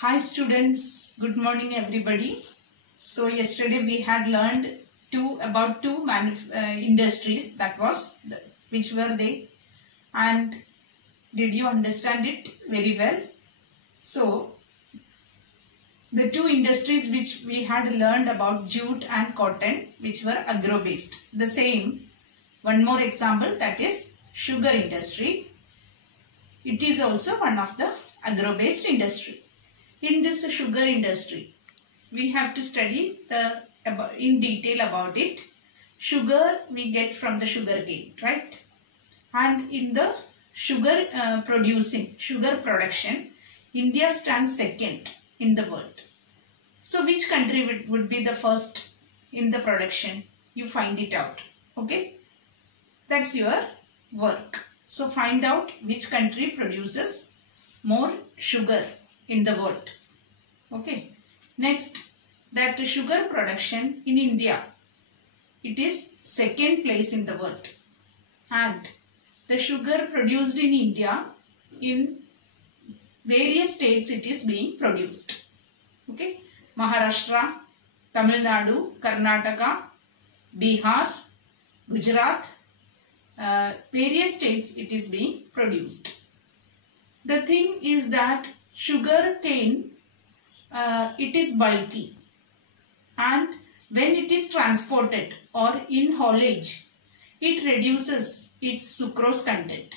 Hi students, good morning everybody. So yesterday we had learned about two industries, which were they, and did you understand it very well? So the two industries which we had learned about, jute and cotton, which were agro based. The same, one more example, that is sugar industry. It is also one of the agro based industry. In this sugar industry, we have to study in detail about it. Sugar we get from the sugar cane, right? And in the sugar production, India stands second in the world. So which country would be the first in the production? You find it out, okay? That's your work. So find out which country produces more sugar in the world. Okay. Next, that sugar production in India, it is second place in the world. And the sugar produced in India, in various states it is being produced. Okay. Maharashtra, Tamil Nadu, Karnataka, Bihar, Gujarat, various states it is being produced. The thing is that sugar cane, it is bulky, and when it is transported or in haulage, it reduces its sucrose content.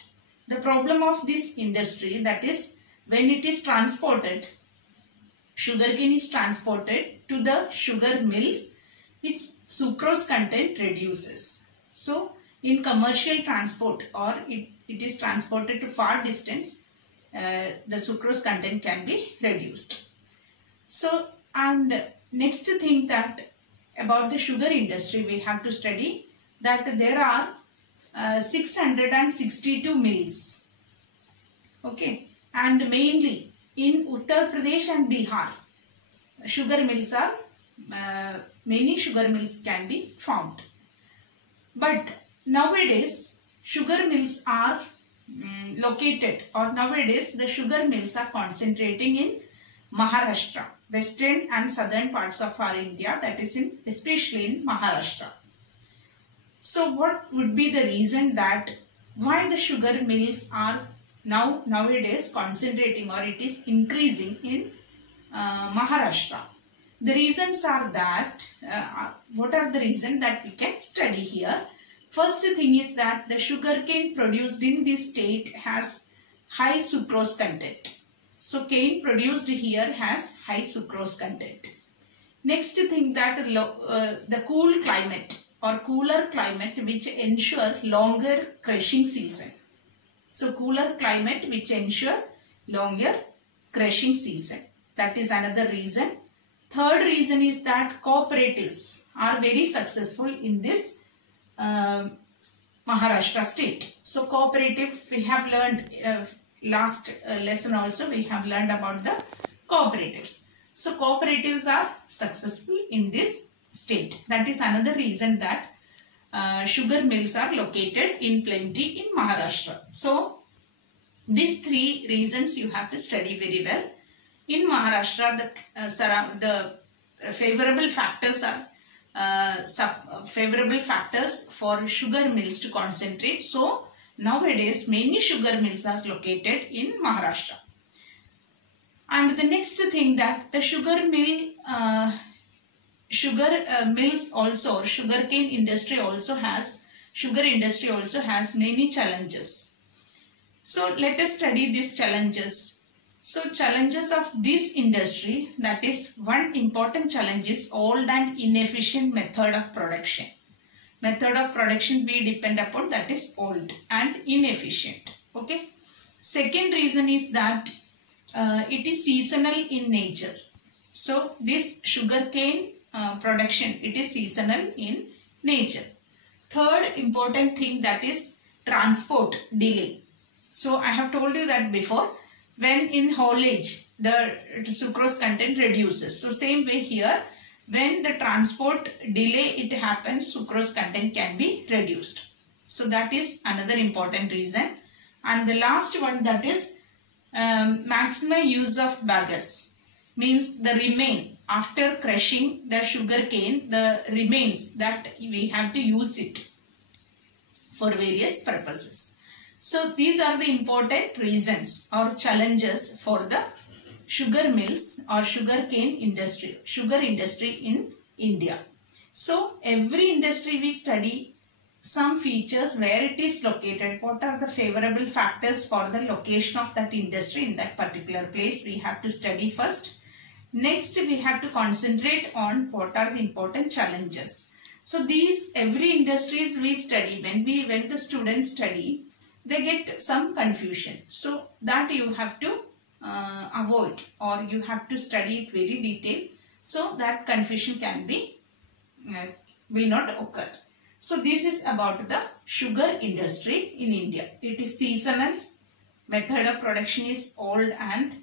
The problem of this industry, that is, when it is transported, sugarcane is transported to the sugar mills, its sucrose content reduces. So in commercial transport, or it is transported to far distance, the sucrose content can be reduced. So, and next thing that about the sugar industry we have to study, that there are 662 mills. Okay, and mainly in Uttar Pradesh and Bihar, sugar mills are, many sugar mills can be found. But nowadays sugar mills are located, or nowadays the sugar mills are concentrating in Maharashtra, western and southern parts of our India, that is especially in Maharashtra. So what would be the reason that why the sugar mills are nowadays concentrating, or it is increasing in Maharashtra? The reasons are that, what are the reasons that we can study here? First thing is that the sugarcane produced in this state has high sucrose content. So cane produced here has high sucrose content. Next thing, that the cool climate or cooler climate which ensure longer crushing season. So cooler climate which ensure longer crushing season. That is another reason. Third reason is that cooperatives are very successful in this Maharashtra state. So cooperative, we have learned last lesson also, we have learned about the cooperatives. So cooperatives are successful in this state. That is another reason that sugar mills are located in plenty in Maharashtra. So these three reasons you have to study very well. In Maharashtra, the favorable factors are favorable factors for sugar mills to concentrate. So nowadays many sugar mills are located in Maharashtra. And the next thing, that the sugar mills also, sugarcane industry also has, sugar industry also has many challenges. So let us study these challenges. So challenges of this industry, that is, one important challenge is old and inefficient method of production. Method of production we depend upon, that is old and inefficient. Okay. Second reason is that it is seasonal in nature. So this sugarcane production, it is seasonal in nature. Third important thing, that is transport delay. So I have told you that before, when in haulage the sucrose content reduces. So same way here, when the transport delay it happens, sucrose content can be reduced. So that is another important reason. And the last one, that is maximum use of bagasse. means the remain. After crushing the sugar cane, the remains that we have to use it for various purposes. So these are the important reasons or challenges for the sugar mills or sugar cane industry, sugar industry in India. So every industry we study some features, where it is located, what are the favorable factors for the location of that industry in that particular place, we have to study first. Next, we have to concentrate on what are the important challenges. So these every industries we study, when the students study, they get some confusion. So that you have to avoid, or you have to study it very detailed, so that confusion can be will not occur. So this is about the sugar industry in India. It is seasonal, method of production is old and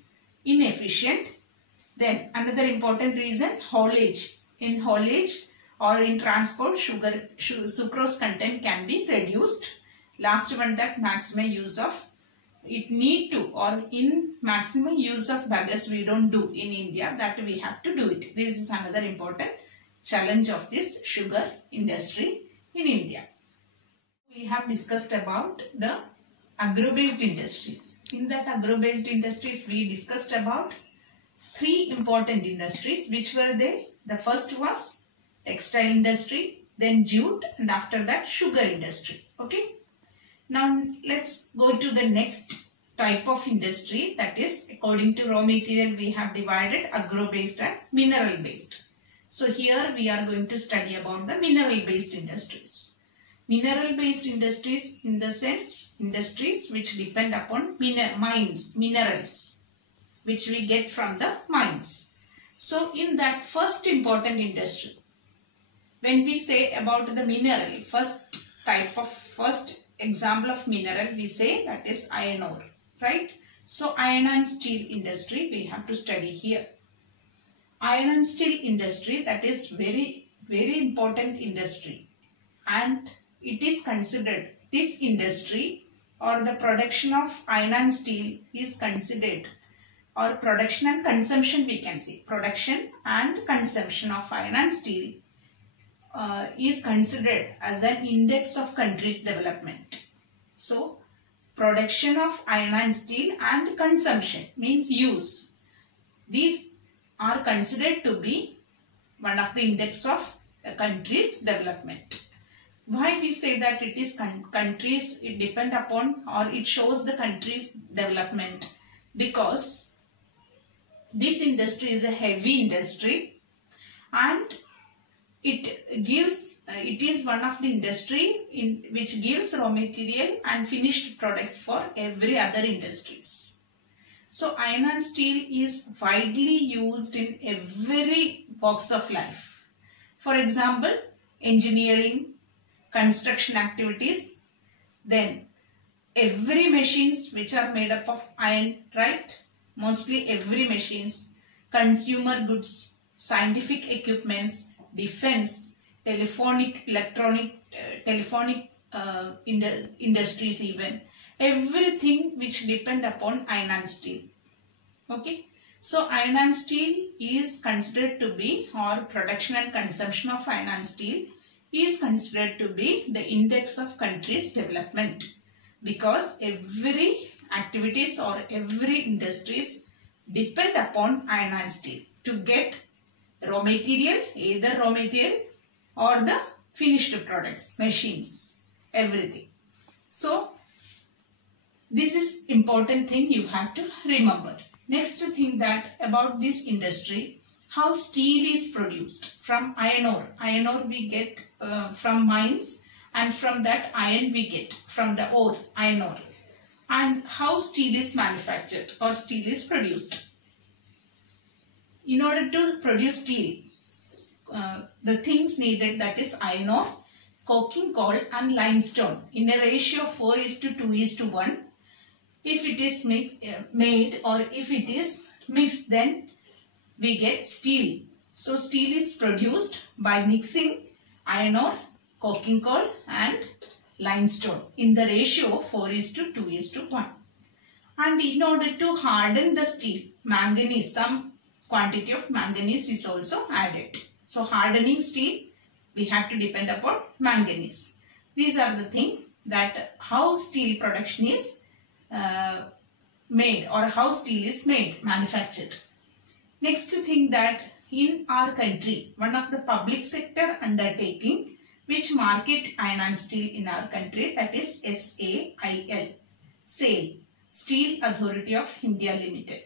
inefficient. Then another important reason, haulage. In haulage or in transport, sucrose content can be reduced. Last one, that maximum use of it need to, or in maximum use of bagasse we don't do in India, that we have to do it. This is another important challenge of this sugar industry in India. We have discussed about the agro-based industries. In that agro-based industries, we discussed about three important industries. Which were they? The first was textile industry, then jute, and after that sugar industry. Okay. Now let's go to the next type of industry, that is, according to raw material we have divided agro-based and mineral-based. So here we are going to study about the mineral-based industries. Mineral-based industries in the sense industries which depend upon minerals, which we get from the mines. So in that first important industry, when we say about the mineral, first example of mineral, we say that is iron ore, right? So iron and steel industry we have to study here. Iron and steel industry, that is very important industry, and it is considered, this industry or the production of iron and steel is considered, or production and consumption we can say, production and consumption of iron and steel is considered as an index of country's development. So production of iron and steel and consumption means use. These are considered to be one of the index of a country's development. Why we say that it is countries, it depend upon, or it shows the country's development? Because this industry is a heavy industry, and it is one of the industry which gives raw material and finished products for every other industries. So iron and steel is widely used in every walks of life. For example, engineering, construction activities, then every machines which are made up of iron, right? Mostly every machines, consumer goods, scientific equipments, defense, telephonic, electronic, industries even. Everything which depend upon iron and steel. Okay. So iron and steel is considered to be, or production and consumption of iron and steel is considered to be the index of country's development, because every activities or every industries depend upon iron and steel to get raw material, either raw material or the finished products, machines, everything. So this is important thing you have to remember. Next thing that about this industry, how steel is produced from iron ore. Iron ore we get from mines, and from that iron we get from the ore, iron ore. And how steel is manufactured or steel is produced. In order to produce steel, the things needed, that is iron ore, coking coal and limestone in a ratio of 4:2:1. If it is made or if it is mixed, then we get steel. So steel is produced by mixing iron ore, coking coal and limestone in the ratio of 4:2:1. And in order to harden the steel, manganese, some quantity of manganese is also added. So hardening steel, we have to depend upon manganese. These are the things that how steel production is made, or how steel is made, manufactured. Next thing, that in our country, one of the public sector undertaking which market iron and steel in our country, that is SAIL, SAIL, Steel Authority of India Limited.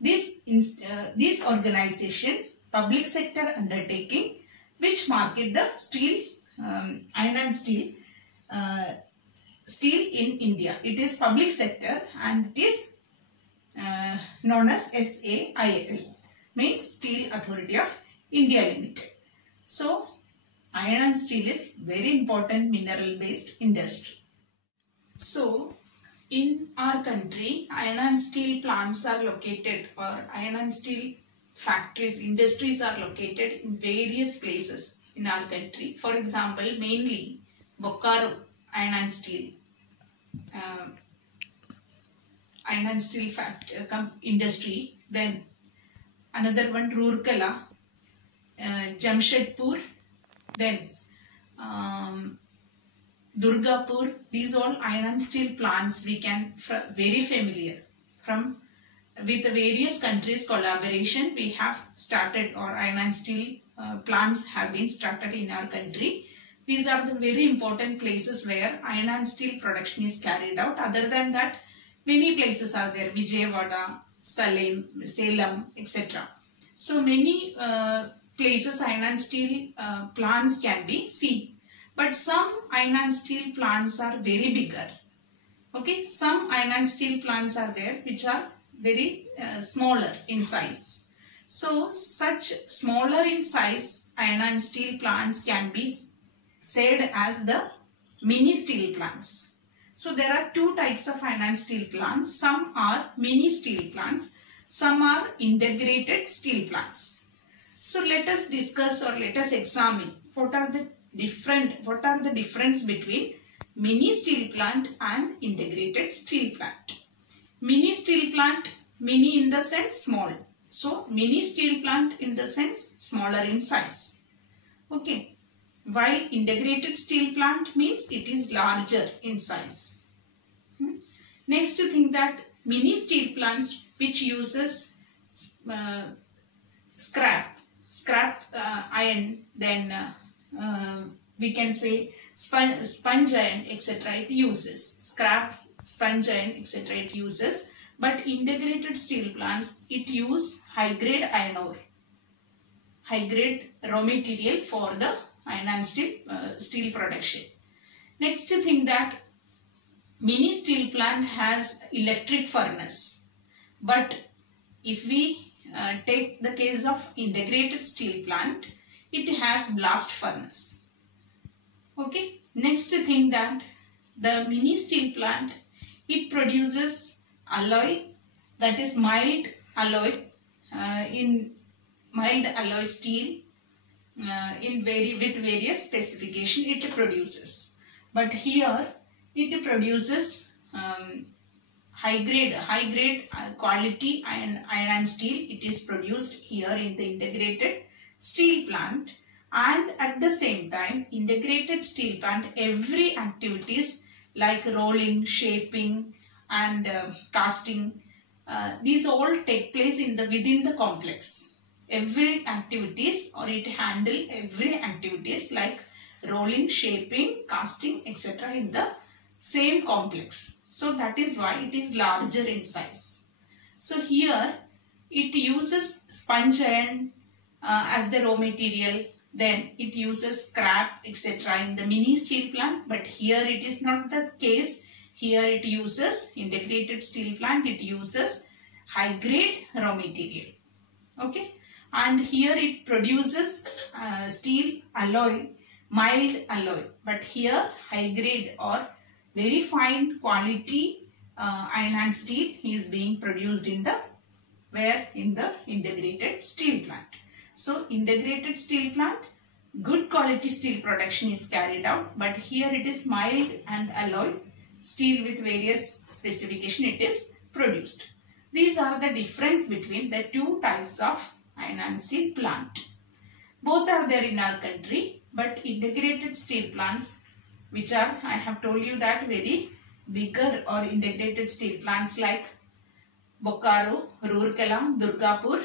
This organization, public sector undertaking which market the steel, iron and steel in India. It is public sector and it is known as SAIL, means Steel Authority of India Limited. So iron and steel is very important mineral based industry. So in our country, iron and steel plants are located, or iron and steel factories, industries are located in various places in our country. For example, mainly Bokaro iron and steel industry. Then another one, Rourkela, Jamshedpur, then Durgapur. These all iron and steel plants we can very familiar from. With the various countries collaboration, we have started, or iron and steel plants have been started in our country. These are the very important places where iron and steel production is carried out. Other than that, many places are there, Vijayawada, Salem, etc. So many places iron and steel plants can be seen. But some iron and steel plants are very bigger. Okay, some iron and steel plants are there which are very smaller in size. So such smaller in size iron and steel plants can be said as the mini steel plants. So there are two types of iron and steel plants. Some are mini steel plants, some are integrated steel plants. So let us discuss, or let us examine what are the difference between mini steel plant and integrated steel plant. Mini steel plant, mini in the sense small. So mini steel plant in the sense smaller in size. Okay. While integrated steel plant means it is larger in size. Next thing, that mini steel plants which uses scrap iron, then we can say sponge iron, etc. it uses. Scrap, sponge iron, etc. it uses. But integrated steel plants, it use high grade iron ore, high grade raw material for the iron and steel production. Next thing, that mini steel plant has electric furnace. But if we take the case of integrated steel plant, it has blast furnace. Okay. Next thing, that the mini steel plant, it produces alloy, that is mild alloy, in mild alloy steel, with various specification it produces. But here it produces high grade quality iron and steel. It is produced here in the integrated steel plant. And at the same time, integrated steel plant, every activities like rolling, shaping and casting, these all take place within the complex. Every activities, or it handle every activities like rolling, shaping, casting, etc. in the same complex. So that is why it is larger in size. So here it uses sponge iron as the raw material. Then it uses scrap, etc. in the mini steel plant. But here it is not the case. Here it uses, integrated steel plant, it uses high grade raw material. Okay. And here it produces steel alloy, mild alloy. But here high grade or very fine quality iron and steel is being produced in the integrated steel plant. So integrated steel plant, good quality steel production is carried out, but here it is mild and alloy steel with various specification it is produced. These are the difference between the two types of iron and steel plant. Both are there in our country, but integrated steel plants, which are, I have told you that, very bigger or integrated steel plants like Bokaro, Rourkela, Durgapur,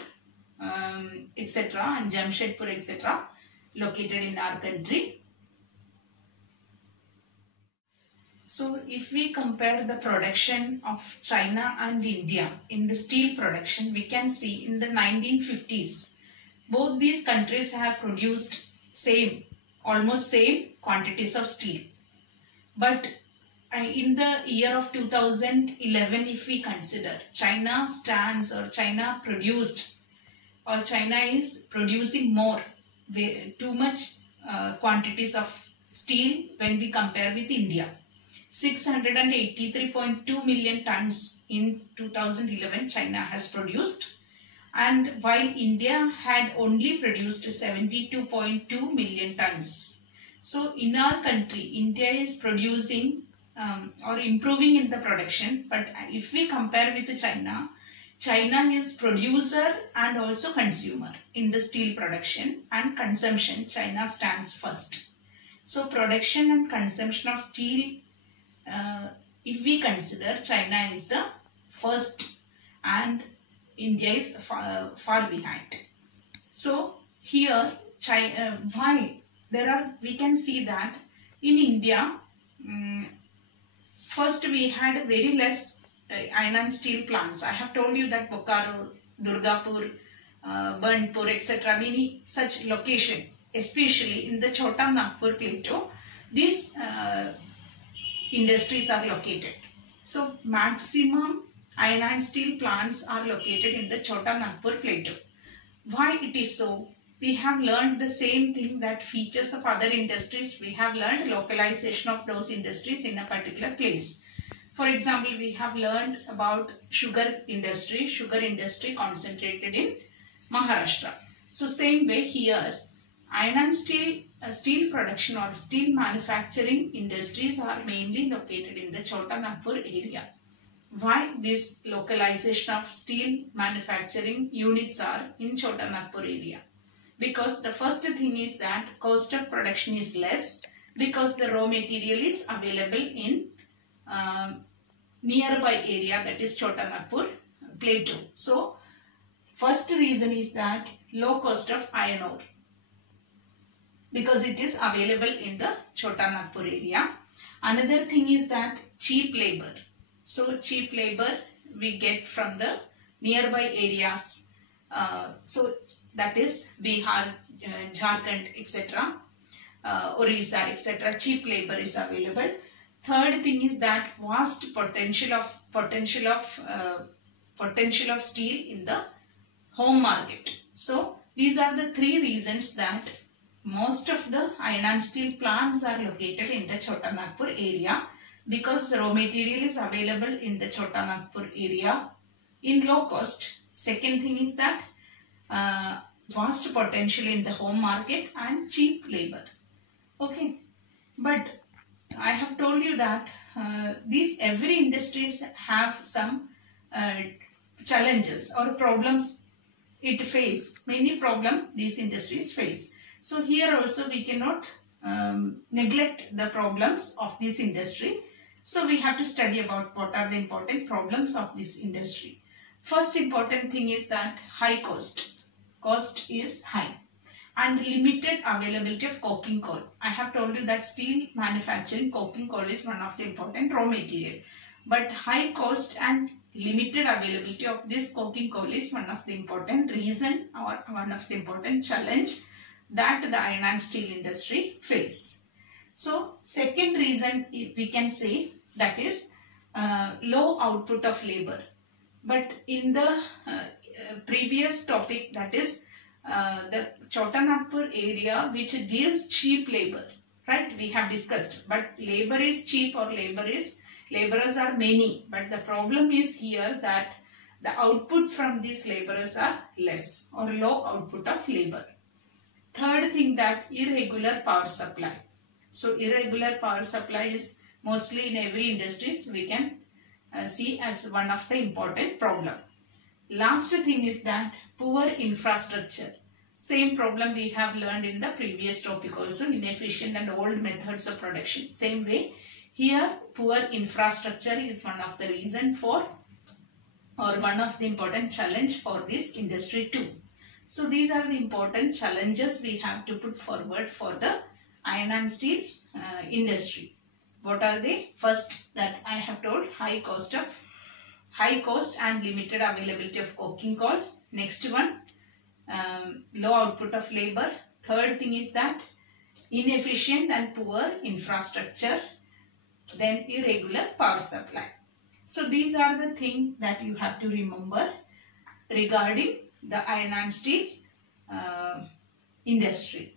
etc. and Jamshedpur, etc. located in our country. So if we compare the production of China and India in the steel production, we can see in the 1950s, both these countries have produced almost same quantities of steel. But in the year of 2011, if we consider, China is producing more, too much quantities of steel when we compare with India. 683.2 million tons in 2011 China has produced, and while India had only produced 72.2 million tons. So in our country, India is producing or improving in the production, but if we compare with China, China is producer and also consumer in the steel production, and consumption China stands first. So production and consumption of steel, if we consider, China is the first and India is far behind. So here we can see that in India, first we had very less iron and steel plants. I have told you that Bokaro, Durgapur, Burnpur, etc. many such location, especially in the Chota Nagpur plateau, these industries are located. So maximum iron and steel plants are located in the Chota Nagpur plateau. Why it is so? We have learned the same thing, that features of other industries. We have learned localization of those industries in a particular place. For example, we have learned about sugar industry concentrated in Maharashtra. So same way here, iron and steel production or steel manufacturing industries are mainly located in the Chota Nagpur area. Why this localization of steel manufacturing units are in Chota Nagpur area? Because the first thing is that cost of production is less, because the raw material is available in nearby area, that is Chota Nagpur plateau. So first reason is that low cost of iron ore, because it is available in the Chota Nagpur area. Another thing is that cheap labor. So cheap labor we get from the nearby areas. So that is Bihar, Jharkhand, etc. Orissa, etc. Cheap labor is available. Third thing is that vast potential of steel in the home market. So these are the three reasons that most of the iron and steel plants are located in the Chota Nagpur area, because raw material is available in the Chota Nagpur area in low cost. Second thing is that vast potential in the home market and cheap labor. Okay, but I have told you that every industries have some challenges or problems it face. Many problems these industries face. So here also we cannot neglect the problems of this industry. So we have to study about what are the important problems of this industry. First important thing is that high cost. Cost is high, and limited availability of coking coal. I have told you that steel manufacturing, coking coal is one of the important raw material. But high cost and limited availability of this coking coal is one of the important reason or one of the important challenge that the iron and steel industry face. So second reason we can say, that is low output of labor. But in the previous topic, that is the Chota Nagpur area which deals cheap labor, right? We have discussed, but labor is cheap or laborers are many, but the problem is here that the output from these laborers are less or low output of labor. Third thing, that irregular power supply. So irregular power supply is mostly in every industries we can see as one of the important problem. Last thing is that poor infrastructure. Same problem we have learned in the previous topic also, inefficient and old methods of production. Same way, here poor infrastructure is one of the reason for, or one of the important challenge for this industry too. So these are the important challenges we have to put forward for the iron and steel industry. What are they? First, that I have told, high cost and limited availability of coking coal. Next one, low output of labor. Third thing is that inefficient and poor infrastructure. Then irregular power supply. So these are the things that you have to remember regarding the iron and steel industry.